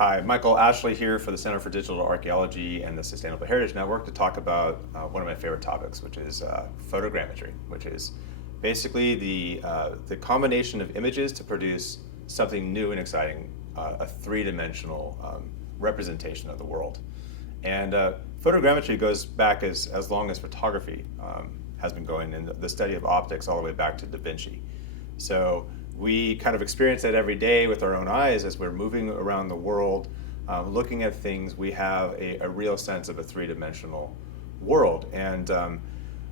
Hi, Michael Ashley here for the Center for Digital Archaeology and the Sustainable Heritage Network to talk about one of my favorite topics, which is photogrammetry, which is basically the combination of images to produce something new and exciting, a three-dimensional representation of the world. And photogrammetry goes back as long as photography has been going, in the study of optics all the way back to Da Vinci. So we kind of experience that every day with our own eyes as we're moving around the world, looking at things. We have a real sense of a three-dimensional world. And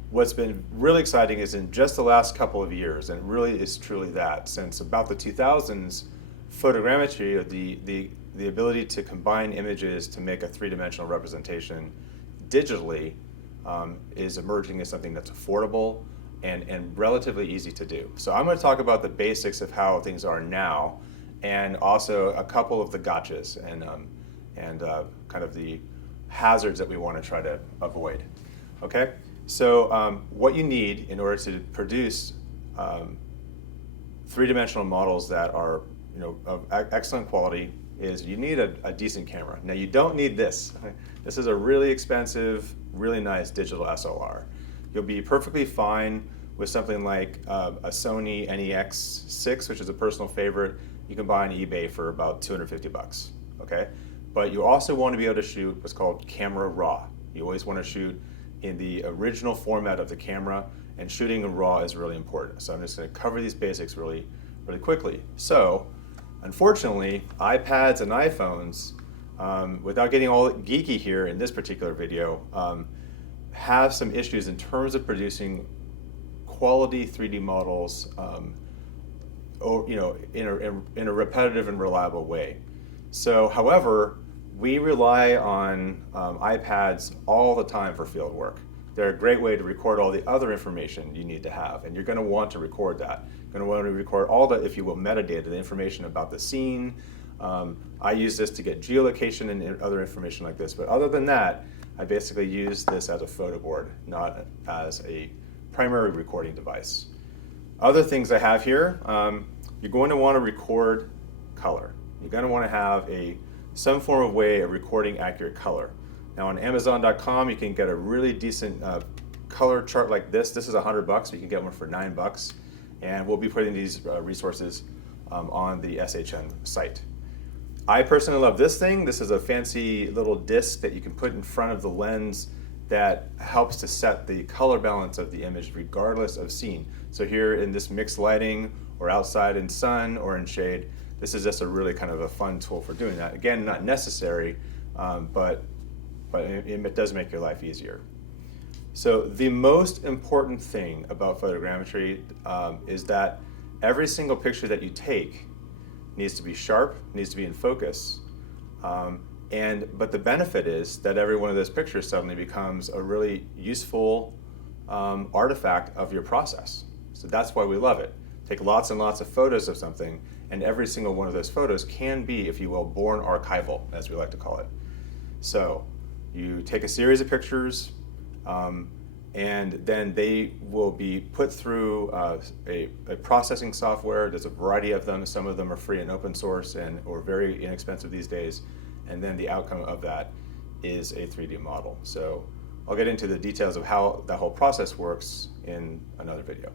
what's been really exciting is in just the last couple of years, and it really is truly that, since about the 2000s, photogrammetry, or the ability to combine images to make a three-dimensional representation digitally, is emerging as something that's affordable and relatively easy to do. So I'm going to talk about the basics of how things are now, and also a couple of the gotchas and kind of the hazards that we want to try to avoid. Okay, so what you need in order to produce three-dimensional models that are of excellent quality is you need a decent camera. Now you don't need this. This is a really expensive, really nice digital SLR. You'll be perfectly fine with something like a Sony NEX6, which is a personal favorite. You can buy on eBay for about 250 bucks, okay? But you also want to be able to shoot what's called camera raw. You always want to shoot in the original format of the camera, and shooting in raw is really important. So I'm just going to cover these basics really quickly. So, unfortunately, iPads and iPhones, without getting all geeky here in this particular video, have some issues in terms of producing quality 3D models, in a repetitive and reliable way. So, however, we rely on iPads all the time for field work. They're a great way to record all the other information you need to have, and you're going to want to record that. You're going to want to record all the, if you will, metadata, the information about the scene. I use this to get geolocation and other information like this, but other than that, I basically use this as a photo board, not as a primary recording device. Other things I have here, you're going to want to record color. You're going to want to have some form of way of recording accurate color. Now on Amazon.com, you can get a really decent color chart like this. This is $100. You can get one for $9, and we'll be putting these resources on the SHN site. I personally love this thing. This is a fancy little disc that you can put in front of the lens that helps to set the color balance of the image regardless of scene. So here in this mixed lighting, or outside in sun or in shade, this is just a really kind of a fun tool for doing that. Again, not necessary, but it does make your life easier. So the most important thing about photogrammetry is that every single picture that you take needs to be sharp, needs to be in focus, but the benefit is that every one of those pictures suddenly becomes a really useful artifact of your process. So that's why we love it. Take lots and lots of photos of something, and every single one of those photos can be, if you will, born archival, as we like to call it. So you take a series of pictures, and then they will be put through a processing software. There's a variety of them. Some of them are free and open source or very inexpensive these days. And then the outcome of that is a 3D model. So I'll get into the details of how that whole process works in another video.